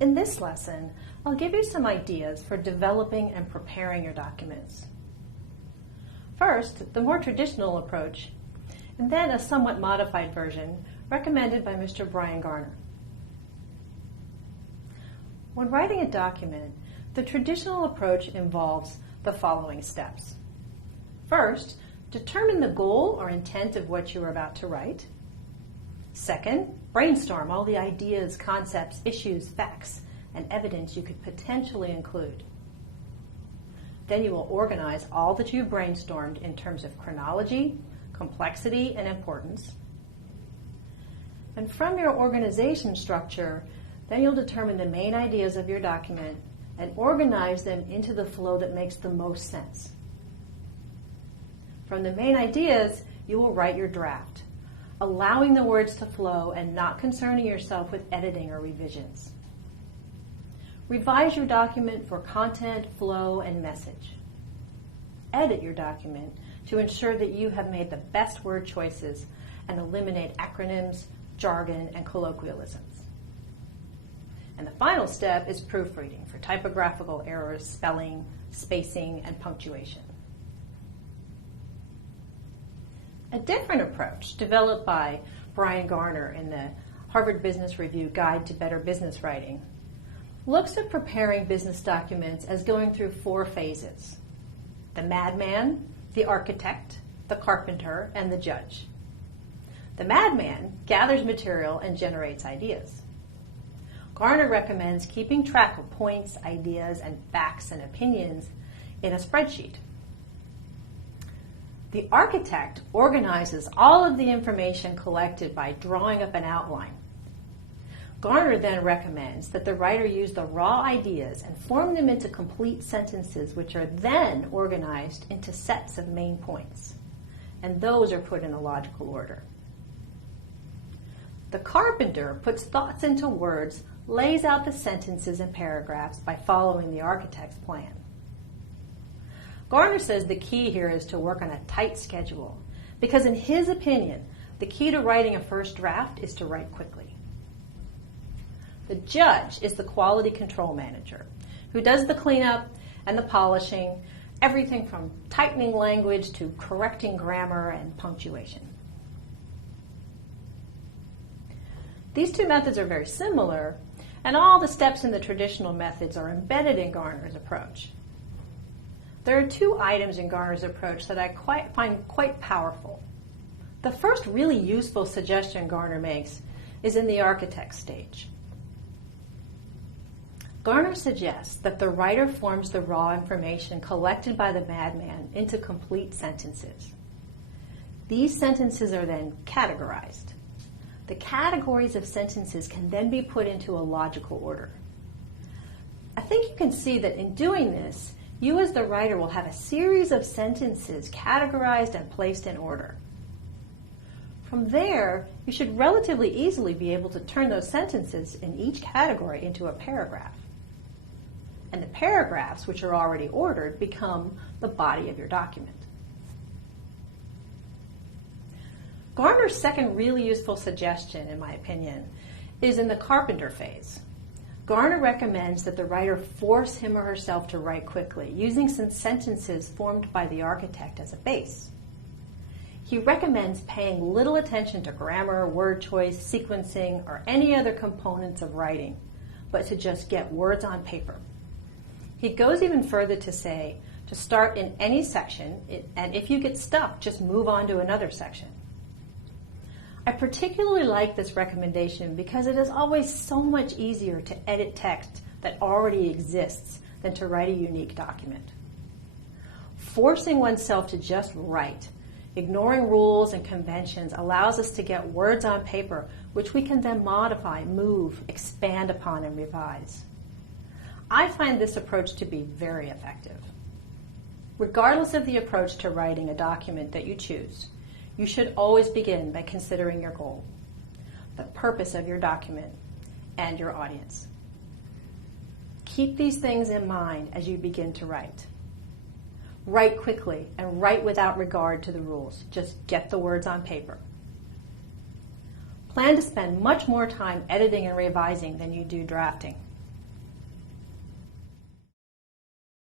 In this lesson, I'll give you some ideas for developing and preparing your documents. First, the more traditional approach, and then a somewhat modified version recommended by Mr. Brian Garner. When writing a document, the traditional approach involves the following steps. First, determine the goal or intent of what you are about to write. Second, brainstorm all the ideas, concepts, issues, facts, and evidence you could potentially include. Then you will organize all that you've brainstormed in terms of chronology, complexity, and importance. And from your organization structure, then you'll determine the main ideas of your document and organize them into the flow that makes the most sense. From the main ideas, you will write your draft, allowing the words to flow and not concerning yourself with editing or revisions. Revise your document for content, flow, and message. Edit your document to ensure that you have made the best word choices and eliminate acronyms, jargon, and colloquialisms. And the final step is proofreading for typographical errors, spelling, spacing, and punctuation. A different approach developed by Brian Garner in the Harvard Business Review Guide to Better Business Writing looks at preparing business documents as going through 4 phases: the madman, the architect, the carpenter, and the judge. The madman gathers material and generates ideas. Garner recommends keeping track of points, ideas, and facts and opinions in a spreadsheet. The architect organizes all of the information collected by drawing up an outline. Garner then recommends that the writer use the raw ideas and form them into complete sentences, which are then organized into sets of main points, and those are put in a logical order. The carpenter puts thoughts into words, lays out the sentences and paragraphs by following the architect's plan. Garner says the key here is to work on a tight schedule, because in his opinion, the key to writing a first draft is to write quickly. The judge is the quality control manager, who does the cleanup and the polishing, everything from tightening language to correcting grammar and punctuation. These two methods are very similar, and all the steps in the traditional methods are embedded in Garner's approach. There are 2 items in Garner's approach that I find quite powerful. The first really useful suggestion Garner makes is in the architect stage. Garner suggests that the writer forms the raw information collected by the madman into complete sentences. These sentences are then categorized. The categories of sentences can then be put into a logical order. I think you can see that in doing this, you as the writer will have a series of sentences categorized and placed in order. From there, you should relatively easily be able to turn those sentences in each category into a paragraph. And the paragraphs, which are already ordered, become the body of your document. Garner's second really useful suggestion, in my opinion, is in the carpenter phase. Garner recommends that the writer force him or herself to write quickly, using some sentences formed by the architect as a base. He recommends paying little attention to grammar, word choice, sequencing, or any other components of writing, but to just get words on paper. He goes even further to say to start in any section, and if you get stuck, just move on to another section. I particularly like this recommendation because it is always so much easier to edit text that already exists than to write a unique document. Forcing oneself to just write, ignoring rules and conventions, allows us to get words on paper which we can then modify, move, expand upon, and revise. I find this approach to be very effective. Regardless of the approach to writing a document that you choose, you should always begin by considering your goal, the purpose of your document, and your audience. Keep these things in mind as you begin to write. Write quickly and write without regard to the rules. Just get the words on paper. Plan to spend much more time editing and revising than you do drafting.